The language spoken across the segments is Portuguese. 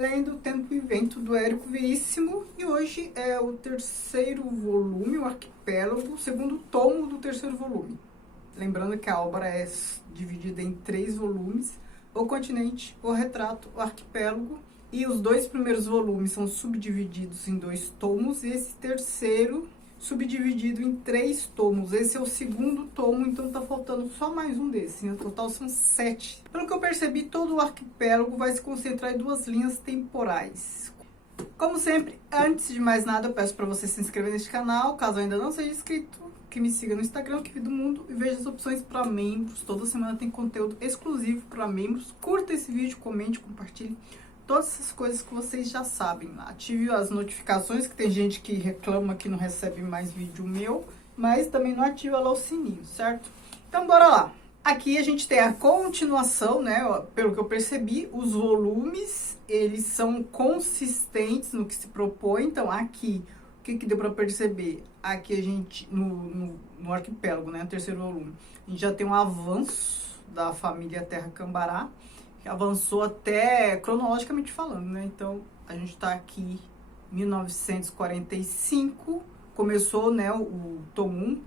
lendo Tempo e Vento do Érico Veríssimo, e hoje é o terceiro volume, o Arquipélago, o segundo tomo do terceiro volume. Lembrando que a obra é dividida em 3 volumes, o Continente, o Retrato, o Arquipélago, e os 2 primeiros volumes são subdivididos em 2 tomos, e esse terceiro subdividido em 3 tomos. Esse é o segundo tomo, então tá faltando só mais um desse. No total são 7. Pelo que eu percebi, todo o arquipélago vai se concentrar em 2 linhas temporais. Como sempre, antes de mais nada, eu peço para você se inscrever neste canal, caso ainda não seja inscrito, que me siga no Instagram, que do mundo, e veja as opções para membros. Toda semana tem conteúdo exclusivo para membros. Curta esse vídeo, comente, compartilhe. Todas essas coisas que vocês já sabem. Ative as notificações, que tem gente que reclama que não recebe mais vídeo meu, mas também não ativa lá o sininho, certo? Então, bora lá. Aqui a gente tem a continuação, né? Pelo que eu percebi, os volumes, eles são consistentes no que se propõe. Então, aqui, o que deu para perceber? Aqui a gente, no arquipélago, né? O terceiro volume, a gente já tem um avanço da família Terra Cambará, que avançou até cronologicamente falando, né? Então, a gente tá aqui em 1945, começou, né, o tomo 1,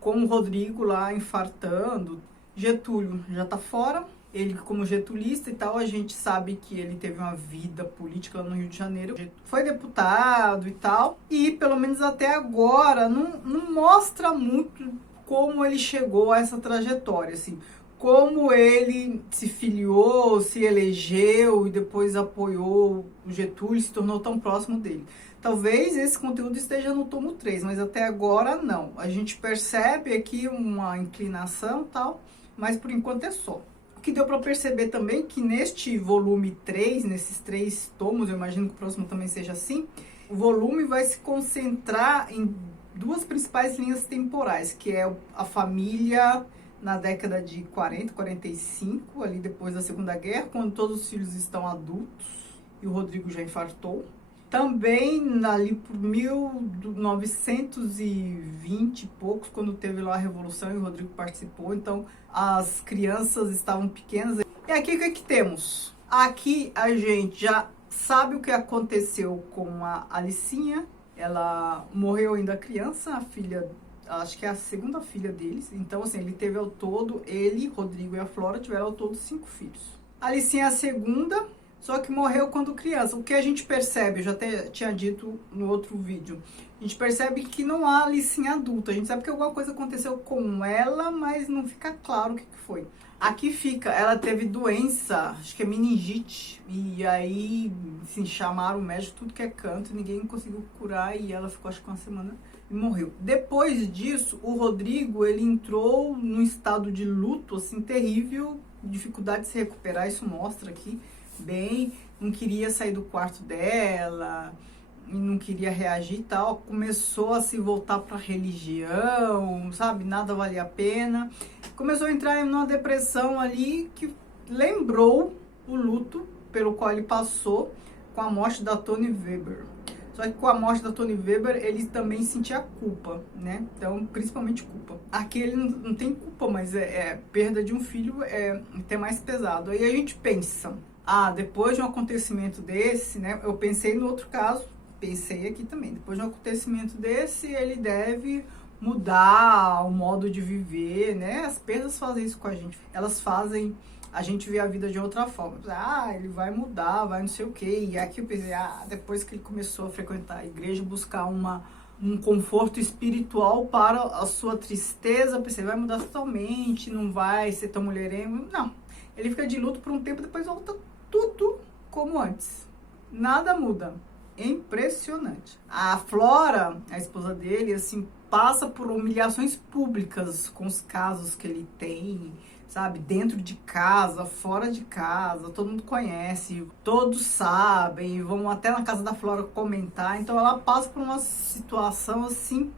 com o Rodrigo lá infartando. Getúlio já tá fora, ele como getulista e tal, a gente sabe que ele teve uma vida política lá no Rio de Janeiro, foi deputado e tal, e pelo menos até agora não mostra muito como ele chegou a essa trajetória, assim, como ele se filiou, se elegeu e depois apoiou o Getúlio e se tornou tão próximo dele. Talvez esse conteúdo esteja no tomo 3, mas até agora não. A gente percebe aqui uma inclinação e tal, mas por enquanto é só. O que deu para perceber também que neste volume 3, nesses 3 tomos, eu imagino que o próximo também seja assim, o volume vai se concentrar em 2 principais linhas temporais, que é a família na década de 40, 45, ali depois da Segunda Guerra, quando todos os filhos estão adultos e o Rodrigo já infartou. Também ali por 1920 e poucos, quando teve lá a Revolução e o Rodrigo participou, então as crianças estavam pequenas. E aqui o que é que temos? Aqui a gente já sabe o que aconteceu com a Alicinha. Ela morreu ainda criança, a filha, acho que é a segunda filha deles. Então, assim, ele teve ao todo, ele, Rodrigo e a Flora tiveram ao todo 5 filhos. A Alicinha é a segunda, só que morreu quando criança. O que a gente percebe, eu já até tinha dito no outro vídeo, a gente percebe que não há Alicinha adulta. A gente sabe que alguma coisa aconteceu com ela, mas não fica claro o que foi. Aqui fica, ela teve doença, acho que é meningite, e aí, assim, chamaram o médico, tudo que é canto, ninguém conseguiu curar, e ela ficou, acho que 1 semana, e morreu. Depois disso, o Rodrigo, ele entrou num estado de luto, assim, terrível, dificuldade de se recuperar, isso mostra aqui bem, não queria sair do quarto dela, não queria reagir e tal, começou a se voltar para a religião, sabe, nada valia a pena, começou a entrar em uma depressão ali que lembrou o luto pelo qual ele passou com a morte da Toni Weber. Só que com a morte da Toni Weber, ele também sentia culpa, né? Então, principalmente culpa. Aqui ele não tem culpa, mas perda de um filho é até mais pesado. Aí a gente pensa, depois de um acontecimento desse, né? Eu pensei no outro caso, pensei aqui também. Depois de um acontecimento desse, ele deve mudar o modo de viver, né? As perdas fazem isso com a gente. Elas fazem a gente ver a vida de outra forma. Ele vai mudar, vai não sei o quê. E aqui eu pensei, depois que ele começou a frequentar a igreja, buscar um conforto espiritual para a sua tristeza, eu pensei, vai mudar totalmente, não vai ser tão mulherengo. Não. Ele fica de luto por um tempo, depois volta tudo como antes. Nada muda. Impressionante. A Flora, a esposa dele, assim, passa por humilhações públicas com os casos que ele tem, sabe? Dentro de casa, fora de casa, todo mundo conhece, todos sabem, vão até na casa da Flora comentar. Então ela passa por uma situação, assim,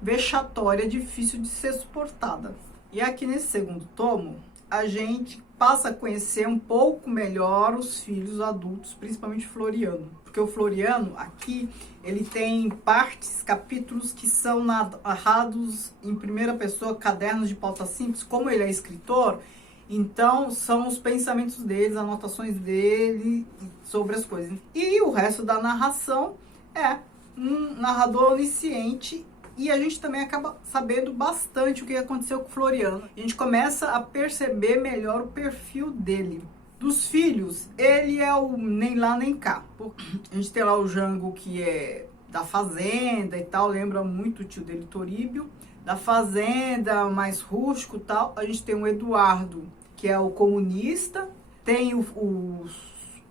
vexatória, difícil de ser suportada. E aqui nesse segundo tomo, a gente passa a conhecer um pouco melhor os filhos adultos, principalmente Floriano. Porque o Floriano, aqui, ele tem partes, capítulos que são narrados em primeira pessoa, cadernos de pauta simples. Como ele é escritor, Então, são os pensamentos dele, as anotações dele sobre as coisas. E o resto da narração é um narrador onisciente, e a gente também acaba sabendo bastante o que aconteceu com o Floriano. A gente começa a perceber melhor o perfil dele. Dos filhos, ele é o nem lá nem cá. A gente tem lá o Jango, que é da fazenda e tal, lembra muito o tio dele, Toríbio. Da fazenda, mais rústico e tal. A gente tem o Eduardo, que é o comunista. Tem o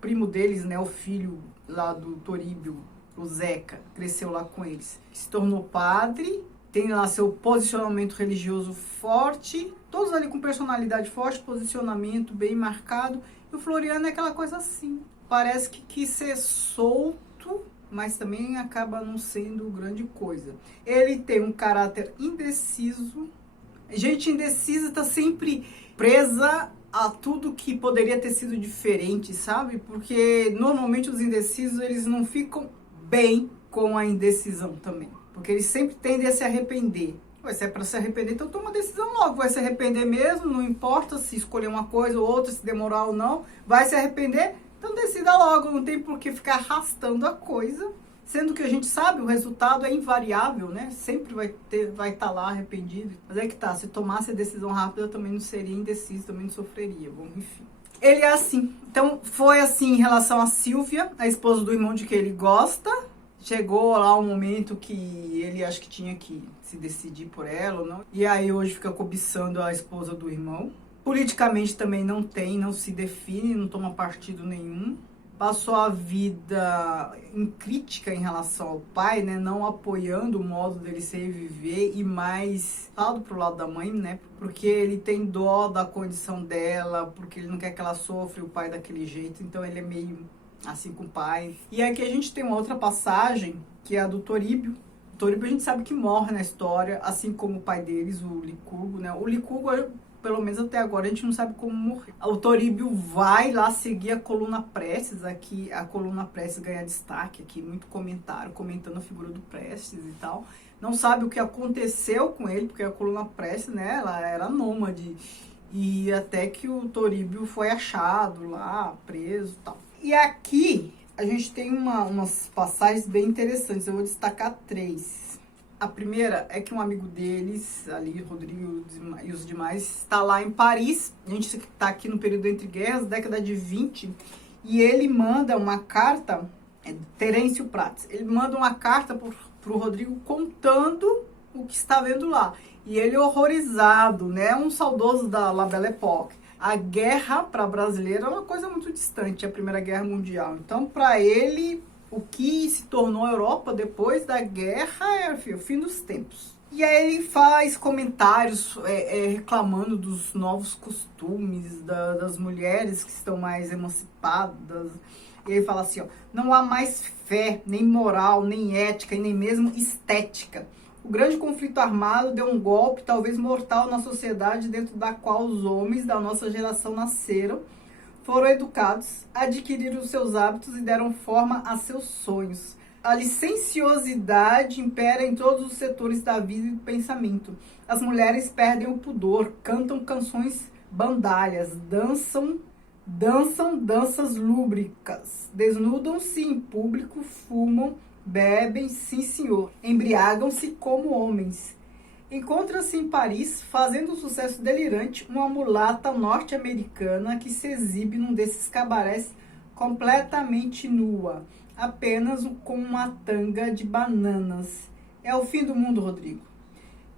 primo deles, né, o filho lá do Toríbio, o Zeca, cresceu lá com eles, que se tornou padre. Tem lá seu posicionamento religioso forte. Todos ali com personalidade forte, posicionamento bem marcado. E o Floriano é aquela coisa assim. Parece que quis ser solto, mas também acaba não sendo grande coisa. Ele tem um caráter indeciso. Gente indecisa está sempre presa a tudo que poderia ter sido diferente, sabe? Porque normalmente os indecisos, eles não ficam bem com a indecisão também. Porque eles sempre tendem a se arrepender. Se é para se arrepender, então toma uma decisão logo. Vai se arrepender mesmo, não importa se escolher uma coisa ou outra, se demorar ou não. Vai se arrepender, então decida logo. Não tem por que ficar arrastando a coisa. Sendo que a gente sabe, o resultado é invariável, né? Sempre vai estar lá arrependido. Mas é que tá, se tomasse a decisão rápida, eu também não seria indeciso, também não sofreria. Bom, enfim. Ele é assim. Então, foi assim em relação a Silvia, a esposa do irmão de que ele gosta. Chegou lá um momento que ele acho que tinha que se decidir por ela ou não. E aí hoje fica cobiçando a esposa do irmão. Politicamente também não se define, não toma partido nenhum. Passou a vida em crítica em relação ao pai, né? Não apoiando o modo dele ser e viver, e mais lado pro lado da mãe, né? Porque ele tem dó da condição dela, porque ele não quer que ela sofra o pai daquele jeito. Então ele é meio assim com o pai. E aqui a gente tem uma outra passagem, que é a do Toríbio. O Toríbio a gente sabe que morre na história, assim como o pai deles, o Licurgo, né? O Licurgo, pelo menos até agora, a gente não sabe como morrer. O Toríbio vai lá seguir a coluna Prestes, aqui a coluna Prestes ganha destaque aqui, muito comentário, comentando a figura do Prestes e tal. Não sabe o que aconteceu com ele, porque a coluna Prestes, né, ela era nômade. E até que o Toríbio foi achado lá, preso e tal. E aqui a gente tem umas passagens bem interessantes, eu vou destacar 3. A primeira é que um amigo deles, ali, Rodrigo e os demais, está lá em Paris. A gente está aqui no período entre guerras, década de 20, e ele manda uma carta, Terêncio Prats, ele manda uma carta para o Rodrigo contando o que está vendo lá. E ele horrorizado, né? Um saudoso da La Belle Époque. A guerra para brasileiro é uma coisa muito distante, a Primeira Guerra Mundial. Então, para ele, o que se tornou a Europa depois da guerra é o fim dos tempos. E aí ele faz comentários reclamando dos novos costumes, das mulheres que estão mais emancipadas. E ele fala assim, ó, não há mais fé, nem moral, nem ética e nem mesmo estética. O grande conflito armado deu um golpe, talvez mortal, na sociedade dentro da qual os homens da nossa geração nasceram, foram educados, adquiriram os seus hábitos e deram forma a seus sonhos. A licenciosidade impera em todos os setores da vida e do pensamento. As mulheres perdem o pudor, cantam canções bandalhas, dançam danças lúbricas, desnudam-se em público, fumam, bebem, sim senhor, embriagam-se como homens. Encontra-se em Paris, fazendo um sucesso delirante, uma mulata norte-americana que se exibe num desses cabarés completamente nua, apenas com uma tanga de bananas. É o fim do mundo, Rodrigo.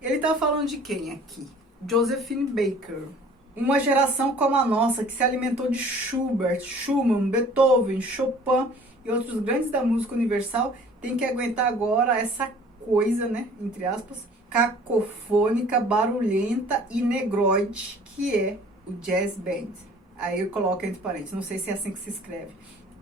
Ele tá falando de quem aqui? Josephine Baker. Uma geração como a nossa, que se alimentou de Schubert, Schumann, Beethoven, Chopin e outros grandes da música universal, tem que aguentar agora essa coisa, né, entre aspas, cacofônica, barulhenta e negroide, que é o jazz band. Aí eu coloco entre parênteses, não sei se é assim que se escreve.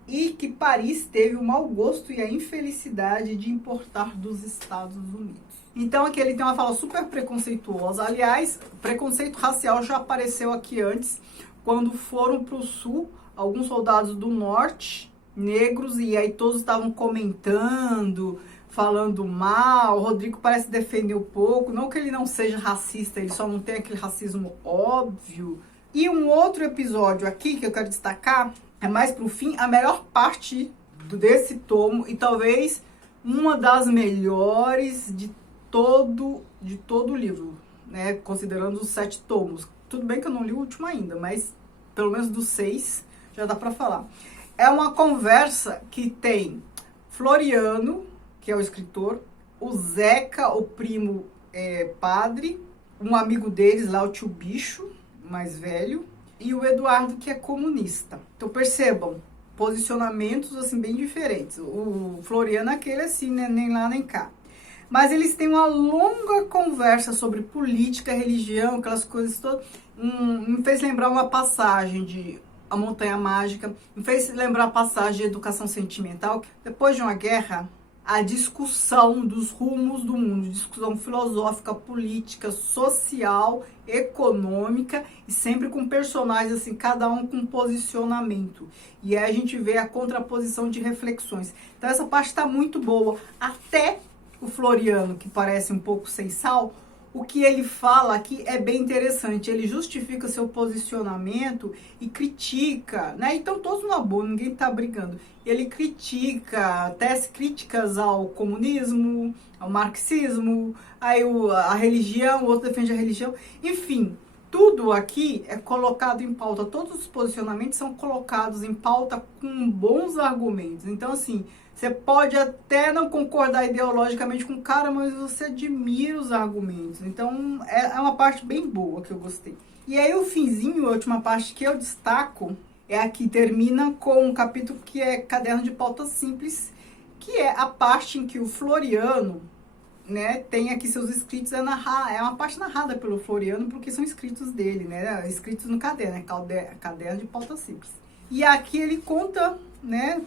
E que Paris teve o mau gosto e a infelicidade de importar dos Estados Unidos. Então aqui ele tem uma fala super preconceituosa. Aliás, preconceito racial já apareceu aqui antes, quando foram para o sul alguns soldados do norte, negros, e aí todos estavam comentando, falando mal. O Rodrigo parece defender um pouco, não que ele não seja racista, ele só não tem aquele racismo óbvio, E um outro episódio aqui que eu quero destacar, é mais pro fim, a melhor parte desse tomo, e talvez uma das melhores de todo o livro, né? Considerando os 7 tomos. Tudo bem que eu não li o último ainda, mas pelo menos dos 6 já dá pra falar. É uma conversa que tem Floriano, que é o escritor, o Zeca, o primo padre, um amigo deles lá, o tio Bicho, mais velho, e o Eduardo, que é comunista. Então percebam, posicionamentos assim bem diferentes. O Floriano é aquele assim, né, nem lá nem cá. Mas eles têm uma longa conversa sobre política, religião, aquelas coisas todas. Me fez lembrar uma passagem de A Montanha Mágica, me fez lembrar a passagem de Educação Sentimental. Depois de uma guerra, a discussão dos rumos do mundo, discussão filosófica, política, social, econômica, e sempre com personagens assim, cada um com posicionamento. E aí a gente vê a contraposição de reflexões. Então essa parte está muito boa. Até o Floriano, que parece um pouco sem sal, o que ele fala aqui é bem interessante. Ele justifica seu posicionamento e critica, né? Então, todos numa boa, ninguém tá brigando. Ele critica, tece críticas ao comunismo, ao marxismo, aí a religião, o outro defende a religião. Enfim, tudo aqui é colocado em pauta. Todos os posicionamentos são colocados em pauta com bons argumentos. Então, assim, você pode até não concordar ideologicamente com o cara, mas você admira os argumentos. Então, é uma parte bem boa que eu gostei. E aí, o finzinho, a última parte que eu destaco, é a que termina com um capítulo que é Caderno de Pauta Simples, que é a parte em que o Floriano, né, tem aqui seus escritos, é uma parte narrada pelo Floriano, porque são escritos dele, né, escritos no caderno, Caderno de Pauta Simples. E aqui ele conta, né,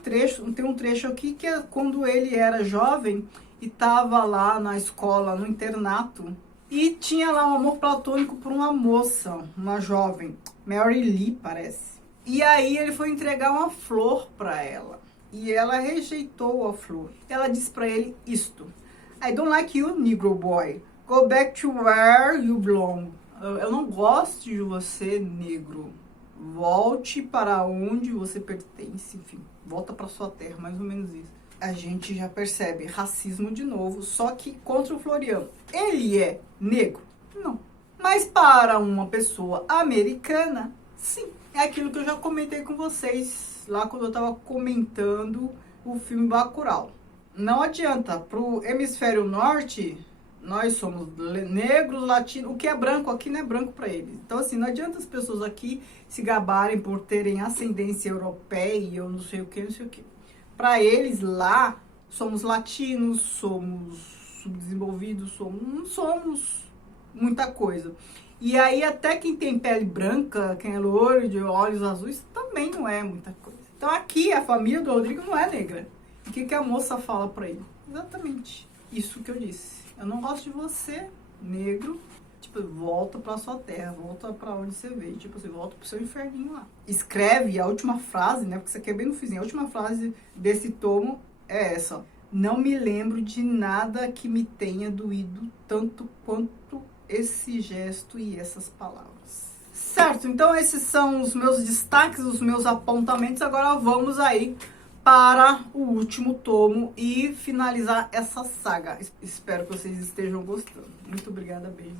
tem um trecho aqui que é quando ele era jovem e estava lá na escola, no internato, e tinha lá um amor platônico por uma moça, uma jovem, Mary Lee, parece. E aí ele foi entregar uma flor para ela, e ela rejeitou a flor. Ela disse para ele isto: I don't like you, Negro boy. Go back to where you belong. Eu não gosto de você, negro. Volte para onde você pertence, enfim, volta para sua terra, mais ou menos isso. A gente já percebe racismo de novo, só que contra o Floriano. Ele é negro? Não. Mas para uma pessoa americana, sim. É aquilo que eu já comentei com vocês lá quando eu estava comentando o filme Bacurau. Não adianta, pro hemisfério norte, nós somos negros, latinos, o que é branco aqui não é branco para eles. Então, assim, não adianta as pessoas aqui se gabarem por terem ascendência europeia ou não sei o que, não sei o que. Para eles lá, somos latinos, somos subdesenvolvidos, não somos muita coisa. E aí até quem tem pele branca, quem é loiro, de olhos azuis, também não é muita coisa. Então aqui a família do Rodrigo não é negra. O que a moça fala para ele? Exatamente isso que eu disse. Eu não gosto de você, negro. Tipo, volta pra sua terra, volta pra onde você veio. Tipo, você volta pro seu inferninho lá. Escreve a última frase, né? Porque isso aqui é bem no finzinho. A última frase desse tomo é essa, ó. Não me lembro de nada que me tenha doído tanto quanto esse gesto e essas palavras. Certo, então esses são os meus destaques, os meus apontamentos. Agora vamos aí para o último tomo e finalizar essa saga. Espero que vocês estejam gostando. Muito obrigada, beijo.